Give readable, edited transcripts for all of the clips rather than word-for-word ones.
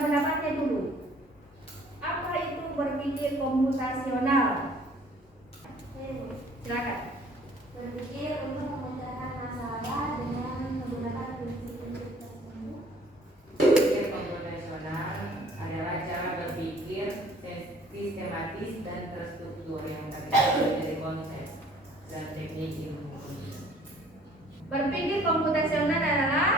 ungkapkan pendapatnya dulu. Apa itu berpikir komputasional? Silakan. Berpikir untuk memecahkan masalah dengan menggunakan prinsip-prinsip tertentu. Berpikir komputasional adalah cara berpikir sistematis dan terstruktur yang terdiri dari konsep dan teknik ilmu. Berpikir komputasional adalah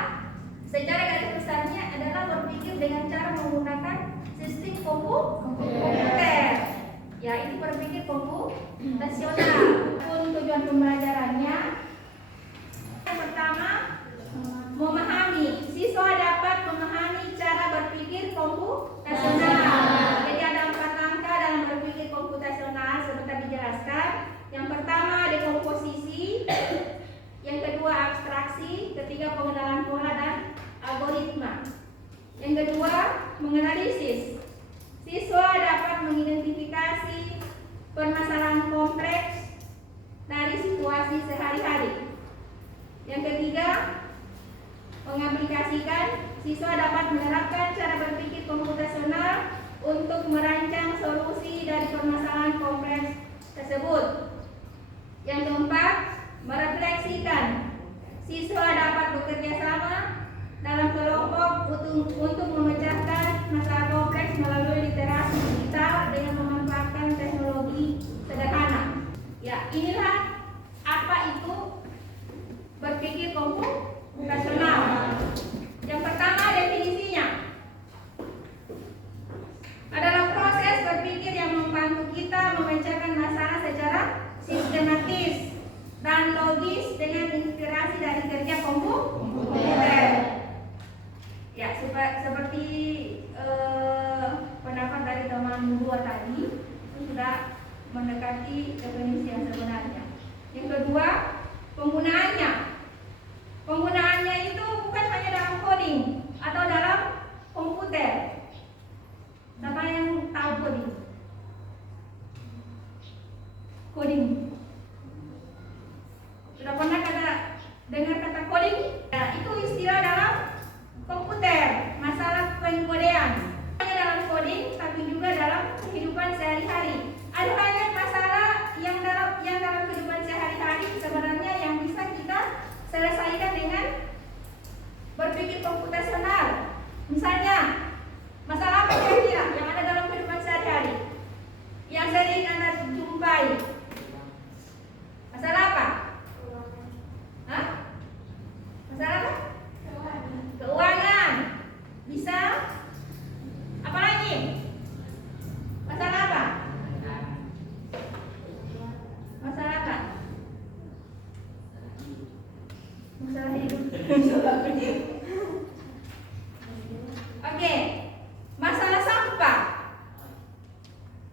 secara garis besarnya adalah berpikir dengan cara menggunakan sistem komputer. Ya, itu berpikir komputasional. Pun tujuan pembelajarannya yang pertama, memahami. Siswa dapat memahami cara berpikir komputasional. Jadi ada 4 langkah dalam berpikir komputasional seperti dijelaskan. Yang pertama, dekomposisi. Yang kedua, abstraksi. Ketiga, pengenalan pola dan algoritma. Yang kedua, menganalisis. Siswa dapat mengidentifikasi permasalahan kompleks dari situasi sehari-hari. Yang ketiga, mengaplikasikan. Siswa dapat menerapkan cara berpikir komputasional untuk merancang solusi dari permasalahan kompleks tersebut. Yang keempat, merefleksikan. Siswa dapat bekerja sama dalam kelompok untuk memecahkan masalah kompleks melalui literasi digital dengan memanfaatkan teknologi sederhana. Ya, inilah apa itu berpikir komputasional. Yang pertama, definisinya adalah proses berpikir yang membantu kita memecahkan masalah secara sistematis dan logis dengan inspirasi dari kerja komputer. Ya, seperti pendapat dari teman dua tadi sudah mendekati definisi yang sebenarnya. Yang kedua, penggunaannya. Penggunaannya itu bukan hanya dalam coding atau dalam komputer. Siapa yang tahu coding? Coding. Sudah pernah dengar kata coding? Ya, itu istilah dalam komputer, masalah pengkodean. Hanya dalam coding, tapi juga dalam kehidupan sehari-hari. Ada banyak masalah yang dalam kehidupan sehari-hari sebenarnya yang bisa kita selesaikan dengan berpikir komputasional. Misalnya, masalah apa kira-kira yang ada dalam kehidupan sehari-hari yang sering Anda jumpai? Masalah apa? Hah? Masalah apa? Keuangan. Bisa? Apa lagi? Masalah apa? Masalah apa? Masalah hidup. Oke. Masalah sampah.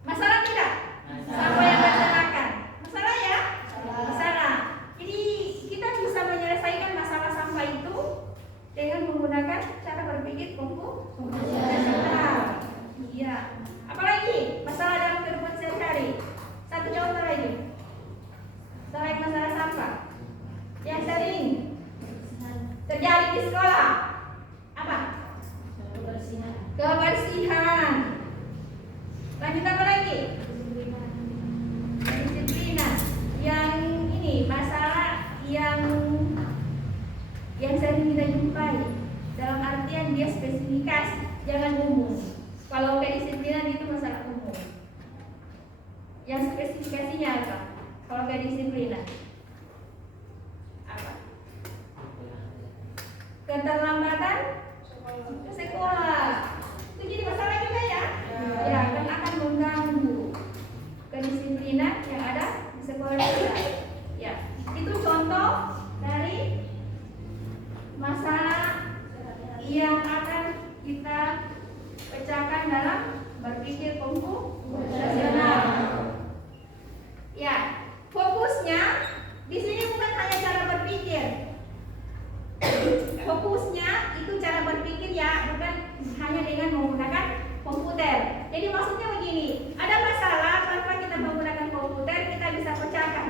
Masalah tidak? Sampah yang berserakan. Masalah ya? Masalah. Jadi kita bisa menyelesaikan masalah sampah itu dengan menggunakan cara berpikir komputasional. Iya. Apalagi masalah dalam kehidupan sehari-hari. Satu contoh lagi. Selain masalah sampah yang sering terjadi di sekolah, apa? Kebersihan. Lanjut apa lagi? Kedisiplinan. Yang ini masalah yang sering kita jumpai. Dalam artian dia spesifikasi, jangan umum. Kalau kedisiplinan itu masalah umum. Yang spesifikasinya apa? Kalau kedisiplinan apa? Keterlambatan ke sekolah. Itu jadi masalah juga ya? Ya, kan akan mengganggu kedisiplinan yang ada di sekolah kita. Ya, itu contoh dari masalah yang akan kita pecahkan dalam berpikir komputasional. Ya, fokusnya di sini bukan hanya cara berpikir. Fokusnya itu cara berpikir ya, bukan hanya dengan menggunakan komputer. Jadi maksudnya begini, ada masalah tanpa kita menggunakan komputer kita bisa pecahkan.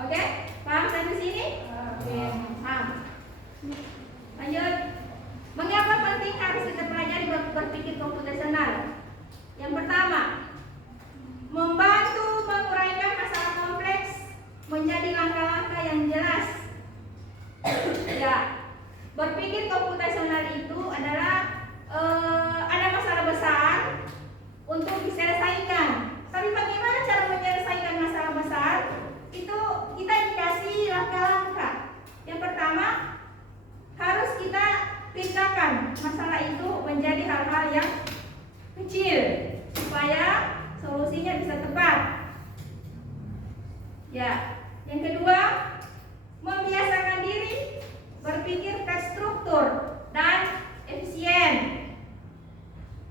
Oke? Paham sampai sini? Oke, paham. Lanjut. Mengapa penting harus kita pelajari? komputasional itu adalah ada masalah besar untuk diselesaikan. Tapi bagaimana cara menyelesaikan masalah besar? Itu kita dikasih langkah-langkah. Yang pertama, harus kita pindahkan masalah itu menjadi hal-hal yang kecil supaya solusinya bisa tepat. Ya, yang kedua, membiasakan diri berpikir terstruktur dan efisien.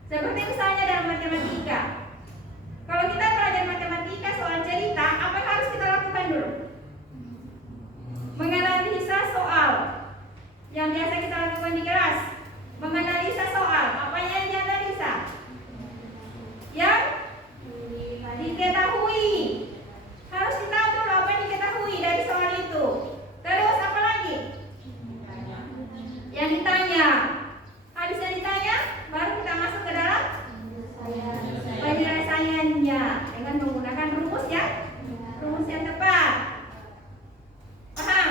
Seperti misalnya dalam matematika. Kalau kita belajar matematika soal cerita, apa yang harus kita lakukan dulu? Menganalisa soal. Yang biasa kita lakukan di kelas. Menganalisa soal. Apa yang dianalisa? Yang diketahui. Harus kita tahu dulu apa yang diketahui dari soal itu. Terus apa lagi? Yang ditanya. Habisnya ditanya, baru kita masuk ke dalam penyelesaiannya dengan menggunakan rumus ya, rumus yang tepat. Paham?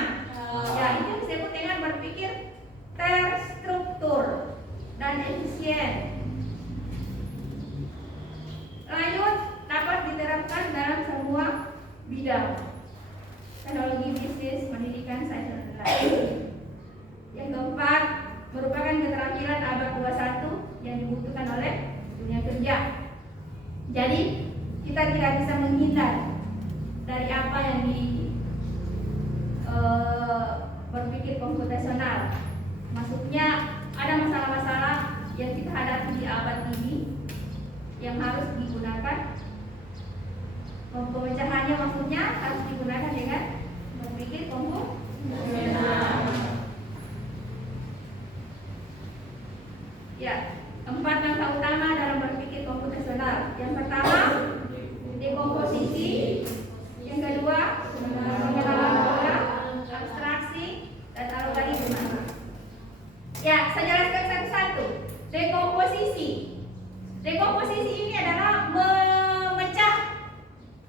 Ya, itu disebut dengan berpikir terstruktur dan efisien. Lanjut, dapat diterapkan dalam semua bidang teknologi, bisnis, pendidikan, sains dan lain. Yang keempat, merupakan keterampilan abad 21 yang dibutuhkan oleh dunia kerja. Jadi kita tidak bisa menghindar dari apa yang berpikir komputasional. Maksudnya ada masalah-masalah yang kita hadapi di abad ini yang harus digunakan. Pemecahannya maksudnya harus digunakan dengan berpikir komputasional. Ya, 4 langkah utama dalam berpikir komputasional. Yang pertama, dekomposisi. Yang kedua, pengenalan pola, abstraksi, dan algoritma. Ya, saya jelaskan satu-satu. Dekomposisi. Dekomposisi ini adalah memecah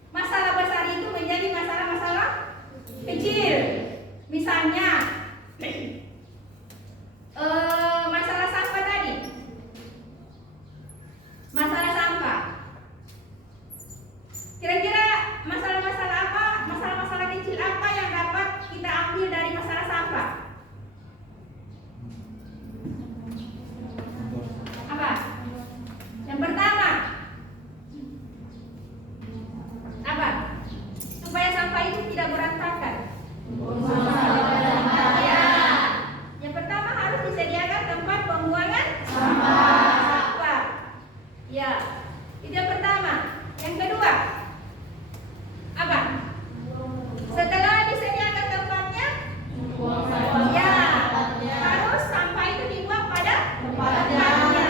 masalah besar itu menjadi masalah-masalah kecil. Misalnya, masalah sampah tadi. Masalah sampah. Kira-kira masalah-masalah apa? Masalah-masalah kecil apa yang dapat kita ambil dari masalah sampah? Apa? Yang pertama, apa? Supaya sampah itu tidak berantakan. Ya. Yang pertama harus disediakan tempat pembuangan sampah. Ya, itu yang pertama. Yang kedua, apa? Setelah disediakan tempatnya, ya, harus sampah itu dibuang pada tempatnya.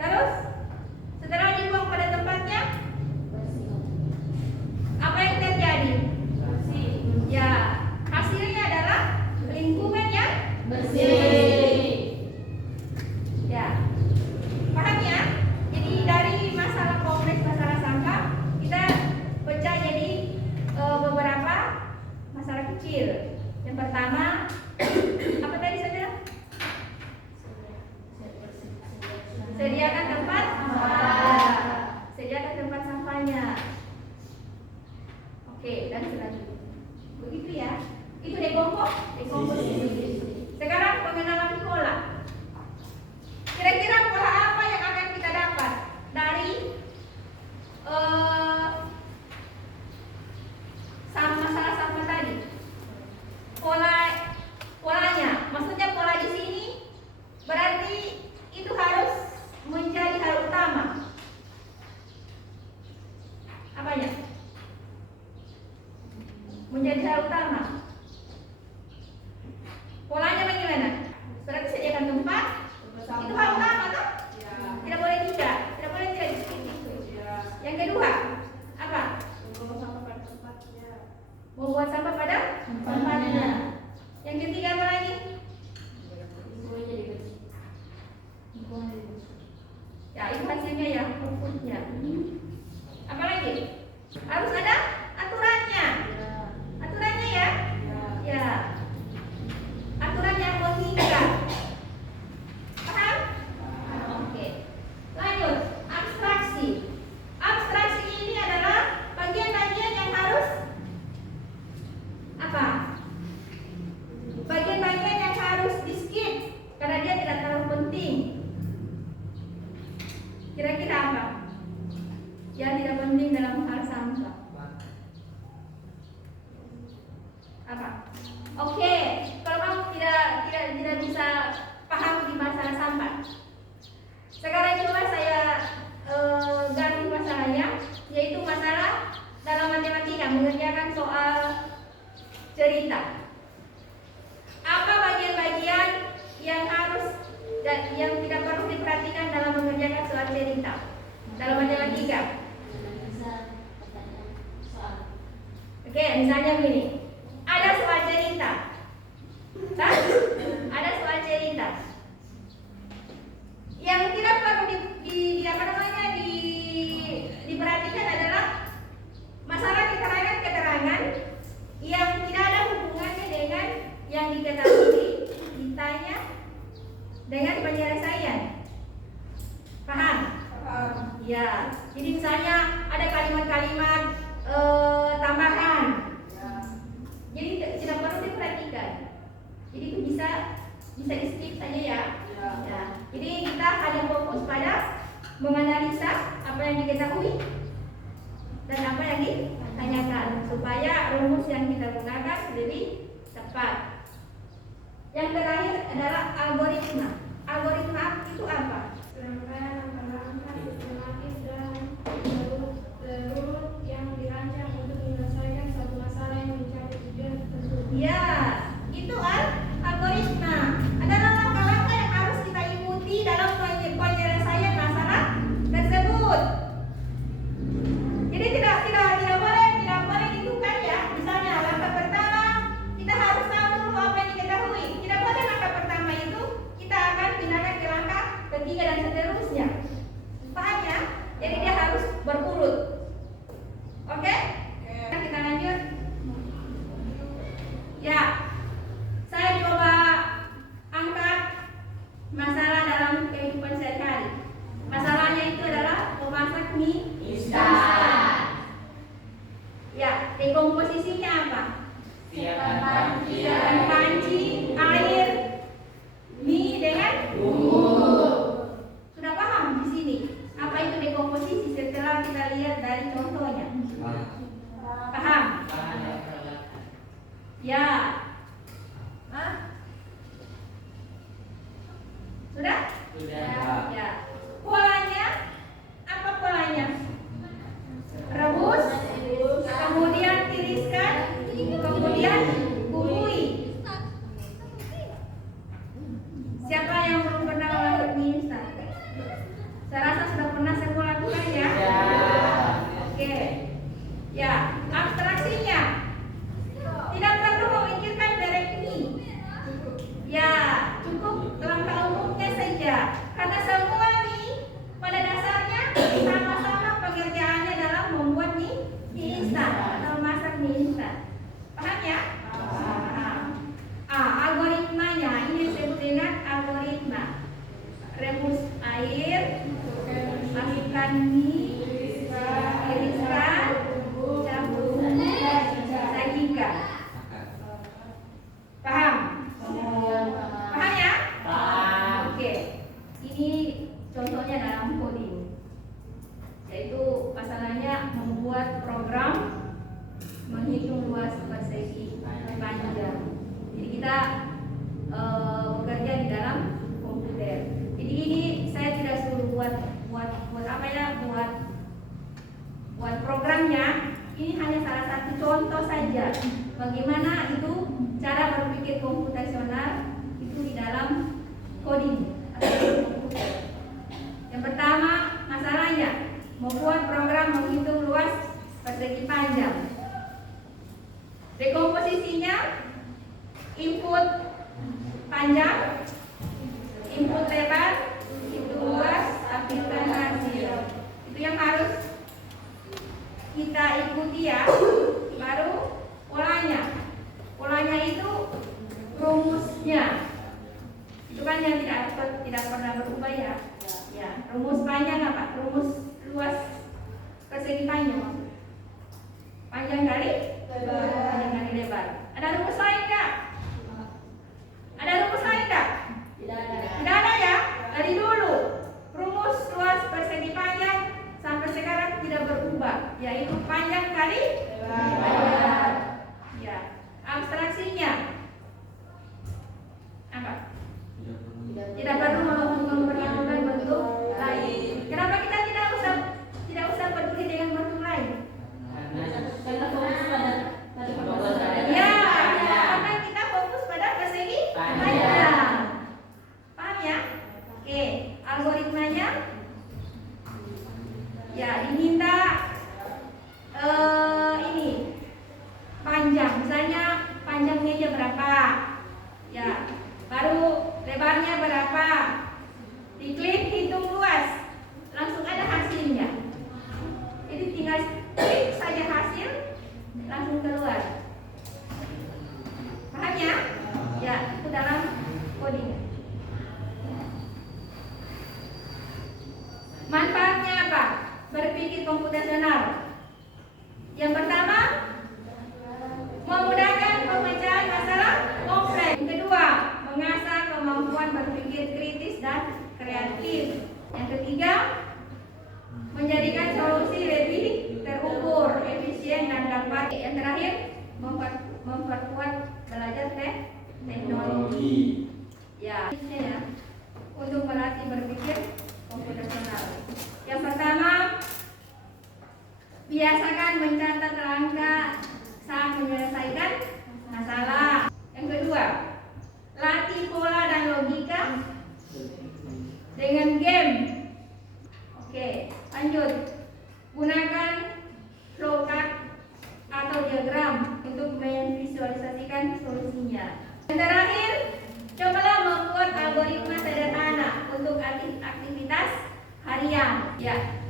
Terus, setelah dibuang pada tempatnya, apa yang terjadi? Ya, hasilnya adalah lingkungan yang bersih. Ya, paham ya? Jadi dari masalah kompleks masalah sampah kita pecah jadi beberapa masalah kecil. Yang pertama, apa tadi saya bilang? Sediakan tempat sampah. Sediakan tempat sampahnya. Oke, dan selanjutnya. Begitu ya. Itu dekomposisi. Sekarang pengenalan pola. Kira-kira pola apa yang akan kita dapat dari masalah sampah tadi? Polanya, maksudnya pola di sini berarti itu harus menjadi hal utama. Apanya? Menjadi hal utama. dengan penyelesaian. Paham? Ya. Jadi misalnya ada kalimat-kalimat tambahan. Jadi tidak perlu diperhatikan. Jadi itu bisa di skip saja ya. Ya. Jadi kita hanya fokus pada menganalisa apa yang diketahui dan apa yang ditanyakan supaya rumus yang kita gunakan lebih tepat. Yang terakhir adalah algoritma. Algoritma itu apa? Serangkaian langkah-langkah sistematis dan terurut yang dirancang untuk menyelesaikan suatu masalah yang mencapai tujuan tertentu. Ya, itu algoritma. Adalah langkah-langkah yang harus kita ikuti dalam penyelesaian masalah tersebut. Jadi tidak boleh ditukar ya. Misalnya langkah pertama kita harus tahu dulu apa yang diketahui. Tidak boleh langkah pertama itu kita akan pindahkan ke langkah ketiga dan seterusnya. Paham ya? Jadi dia harus berurut. Oke? Kita lanjut. Ya, saya coba angkat masalah dalam kehidupan sehari-hari. Masalahnya itu adalah memasak mie instan. Ya, dekomposisinya apa? Siapkan panci, air, mie dengan bumbu. Sudah paham di sini? Apa itu dekomposisi setelah kita lihat dari contohnya? Paham? Ya. Hah? Sudah? Ya. Polanya apa polanya? Rebus, kemudian tiriskan, kemudian bumbui. Siapa yang belum pernah melakukan mie instan? Saya rasa sudah pernah saya lakukan ya. Oke. Ya, abstraksinya. Tidak perlu memikirkan merek mie. Ya, cukup langkah umumnya saja. Karena semua mie pada dasarnya sama-sama pekerjaannya dalam membuat mie instan atau masak mie instan. Paham ya? Paham. Algoritmanya ini disebut dengan algoritma. Rebus air, masukkan mie, tiriskan, campur, sajikan. Paham? Paham ya? Oke. Ini contohnya dalam coding. Yaitu masalahnya membuat program menghitung luas persegi panjang. Jadi kita bekerja di dalam komputer. Jadi ini saya tidak suruh buat apa ya, buat programnya. Ini hanya salah satu contoh saja bagaimana itu cara berpikir komputasional itu di dalam coding atau komputer. Yang pertama masalahnya membuat program menghitung luas persegi panjang. Dekomposisinya input panjang, input lebar, hitung luas, tampilkan hasil. Itu yang harus kita ikuti ya. Baru polanya. Polanya itu rumusnya. Itu kan yang tidak pernah berubah ya. Ya, rumus panjang apa? Rumus luas persegi panjang. Panjang kali lebar. Ada rumus lain nggak? Ada rumus lain nggak? Tidak ada ya. Dari dulu rumus luas persegi panjang sampai sekarang tidak berubah, yaitu panjang kali lebar. Ya. Abstraksinya apa? Tidak perlu memperlakukan bentuk lain. Kenapa kita tidak usah peduli dengan bentuk lain? Ya, karena kita fokus pada persegi panjang. Paham ya? Oke, algoritmanya ya diminta ini panjang, misalnya panjang meja berapa, ya, baru lebarnya berapa, diklik hitung luas, langsung ada hasilnya. Jadi tinggal klik saja hasil, langsung keluar. Paham ya? Ya, itu dalam coding. berpikir komputasional. Yang pertama, memudahkan pemecahan masalah kompleks. Yang kedua, mengasah kemampuan berpikir kritis dan kreatif. Yang ketiga, menjadikan solusi lebih terukur, efisien dan dapat. Yang terakhir, memperkuat belajar teknologi. Ya, untuk melatih berpikir komputasional. Yang pertama, biasakan mencatat langkah saat menyelesaikan masalah. Yang kedua, latih pola dan logika dengan game. Oke, lanjut. Gunakan flowchart atau diagram untuk memvisualisasikan solusinya. Yang terakhir, cobalah membuat algoritma sederhana untuk aktivitas harian. Ya,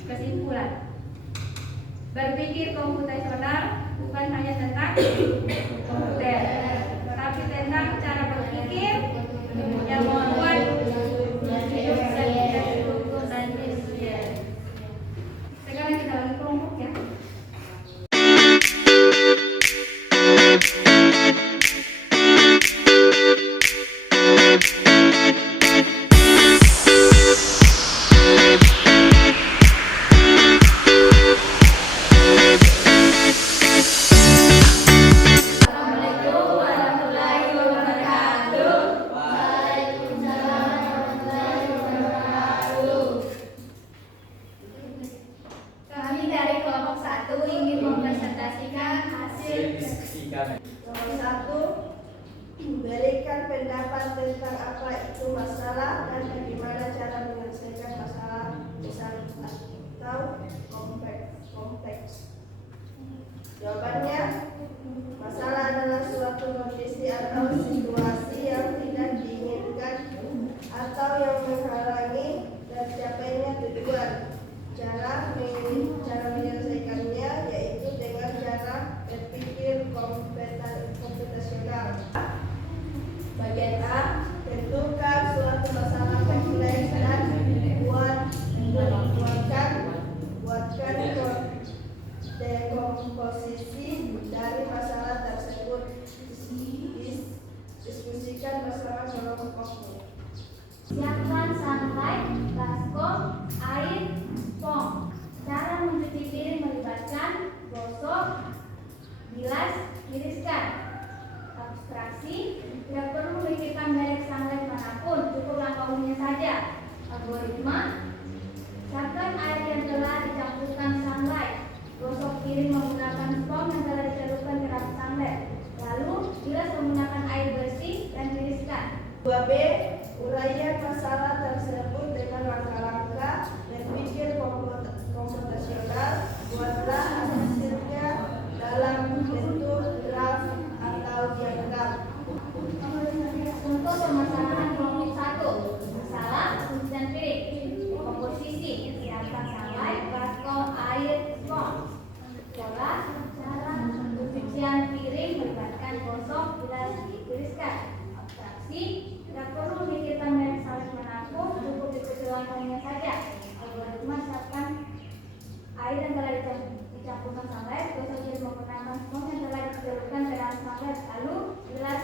kesimpulan. Berpikir komputasional bukan hanya tentang komputer, tapi tentang cara berpikir yang membuat hidup lebih terstruktur dan efisien. Sekarang kita lagi kelompok ya. Kami dari kelompok 1 ingin mempresentasikan hasil diskusi kami. Nomor 1, berikan pendapat tentang apa itu masalah dan bagaimana cara menyelesaikan masalah besar atau kompleks. Jawabannya, masalah adalah suatu kondisi atau situasi yang tidak diinginkan atau yang menghalangi tercapainya tujuan. Cara menyelesaikannya yaitu dengan cara berpikir komputasional. Bagian A, tentukan suatu masalah kompleks dan buatkan dekomposisi dari masalah tersebut. Diskusikan bersama kelompokmu. Siapkan sunlight, baskom, air, spons. Cara mencuci piring melibatkan gosok, bilas, tiriskan. Abstraksi, tidak perlu memikirkan merek sunlight manapun, cukup langkah umumnya saja. Algoritma, siapkan air yang telah dicampurkan sunlight. Gosok piring menggunakan spons yang telah dicelupkan ke dalam sunlight. Lalu bilas menggunakan air bersih dan tiriskan. 2B, uraian masalah tersebut dengan langkah-langkah berpikir komputasional. Buatlah hasilnya dalam bentuk graf atau diagram. Untuk permasalahan kelompok 1, masalah pencucian piring. Komposisi, siapkan sunlight, baskom, air, spons. Pola, cara pencucian piring melibatkan gosok, bilas, tiriskan. Abstraksi, tidak perlu memikirkan merek sunlight manapun, cukup ikuti langkahnya saja. Algoritma, siapkan air yang telah dicampurkan sunlight, gosok piring menggunakan spons yang telah dicelupkan ke dalam sunlight, lalu bilas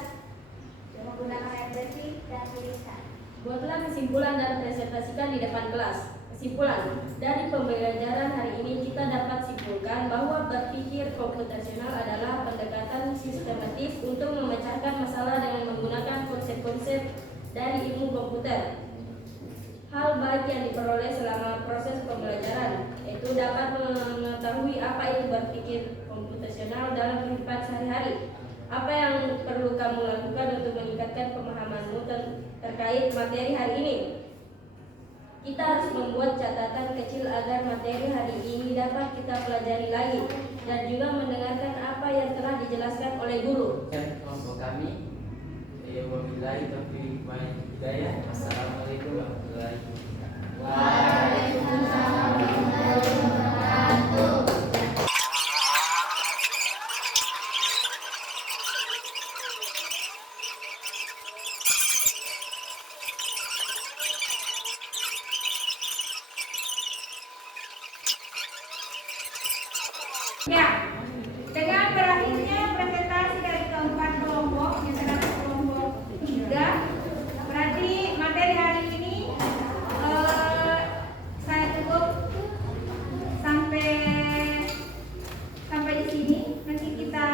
menggunakan air bersih dan tiriskan. Buatlah kesimpulan dan presentasikan di depan kelas. Kesimpulan, dari pembelajaran hari ini kita dapat simpulkan bahwa berpikir komputasional adalah pendekatan sistematis untuk memecahkan masalah dengan menggunakan konsep-konsep dari ilmu komputer. Hal baik yang diperoleh selama proses pembelajaran, yaitu dapat mengetahui apa itu berpikir komputasional dalam kehidupan sehari-hari. Apa yang perlu kamu lakukan untuk meningkatkan pemahamanmu terkait materi hari ini? Kita harus membuat catatan kecil agar materi hari ini dapat kita pelajari lagi dan juga mendengarkan apa yang telah dijelaskan oleh guru. Kelompok kami, wabillahi taufiq wal hidayah. Assalamualaikum warahmatullahi wabarakatuh. Waalaikumsalam warahmatullahi wabarakatuh. Ya, dengan berakhirnya presentasi dari keempat kelompok, yang terdapat kelompok 3, berarti materi hari ini saya cukup sampai di sini. Nanti kita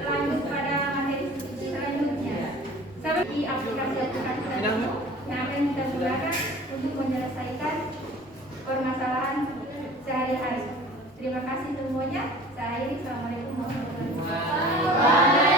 lanjut pada materi selanjutnya. Seperti aplikasi-aplikasi yang akan kita gunakan untuk menyelesaikan permasalahan sehari-hari. Terima kasih semuanya. Saya Assalamualaikum warahmatullahi wabarakatuh.